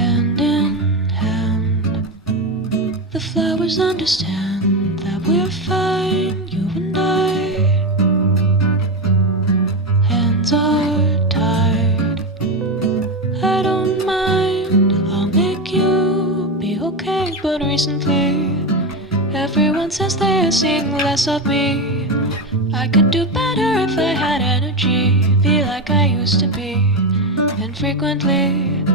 Hand in hand, the flowers understand that we're fine, you and I. Hands are tied, I don't mind, I'll make you be okay. But recently, everyone says they're seeing less of me. I could do better if I had energy, be like I used to be. And frequently